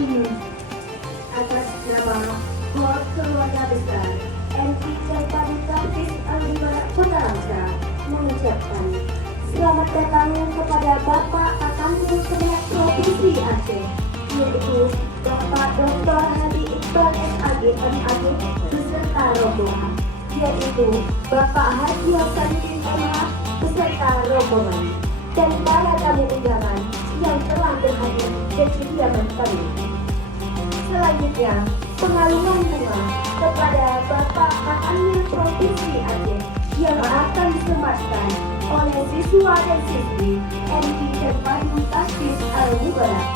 ini atas nama Klub Keluarga Besar NI Jalpani Tahfiz Al-Mubarak Kota Langsa mengucapkan selamat datang kepada Bapak Akamil Kemenag Provinsi Aceh, yaitu Bapak Dr. Hadi Iqbal SAG MAG beserta rombongan, yaitu Bapak Haji Hasanuddin MH beserta rombongan, dan para tamu undangan yang telah berhadir di kediaman kami. Selanjutnya, pengalungan bunga kepada Bapak Akamil Provinsi Aceh yang akan disematkan oleh siswa dan siswi NI Jalpani Tahfiz Al-Mubarak.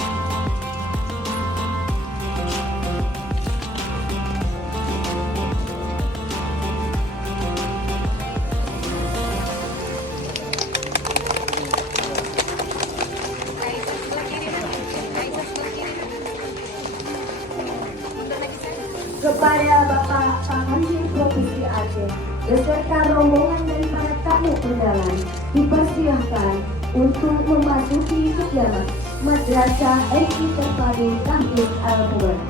Kepada Bapak Panglima Provinsi Aceh beserta rombongan dari para tamu undangan dipersilahkan untuk memasuki kediaman Madrasah NI Jalpani Tahfiz Al-Mubarak.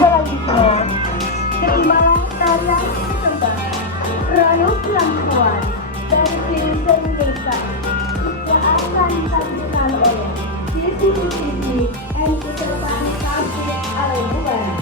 Selanjutnya, terima tarian setempat Ranu Perempuan dari tim seni desa yang akan disampaikan oleh siswi-siswi NI Jalpani Tahfiz Al-Mubarak.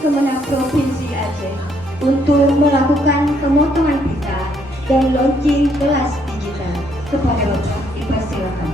Kemenag Provinsi Aceh untuk melakukan pemotongan pita dan launching kelas digital. Kepada Bapak dipersilakan.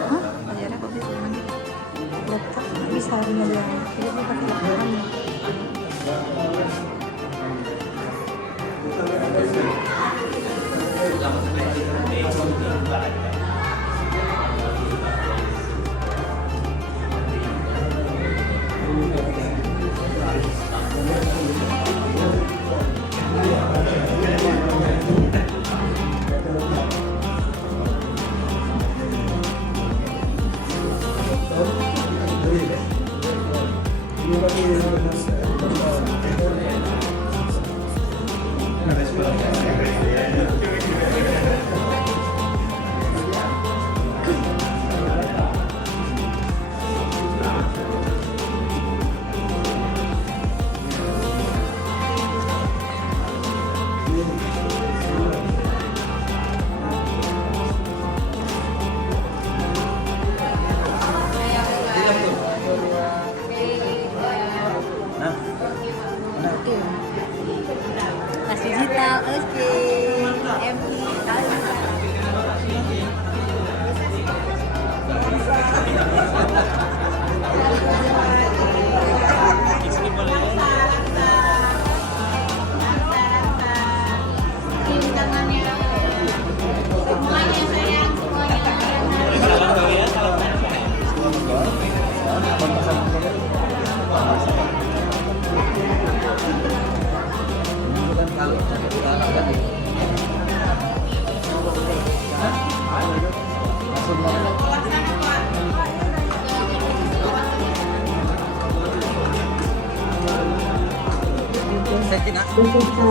Hah? Layarnya kok bisa lagi? Laptop nggak bisa nyala. Jadi gue pakai laptop aja. Tas digital, oke. Beserta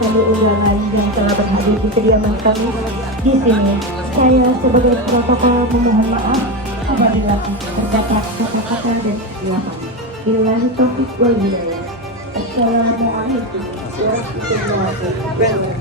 tamu undangan yang telah berhadir di kediaman kami di sini. Saya sebagai protokol memohon maaf apabila terdapat kata-kata dan kesilapan. Billahi taufiq wal hidayah. Assalamualaikum warahmatullahi wabarakatuh.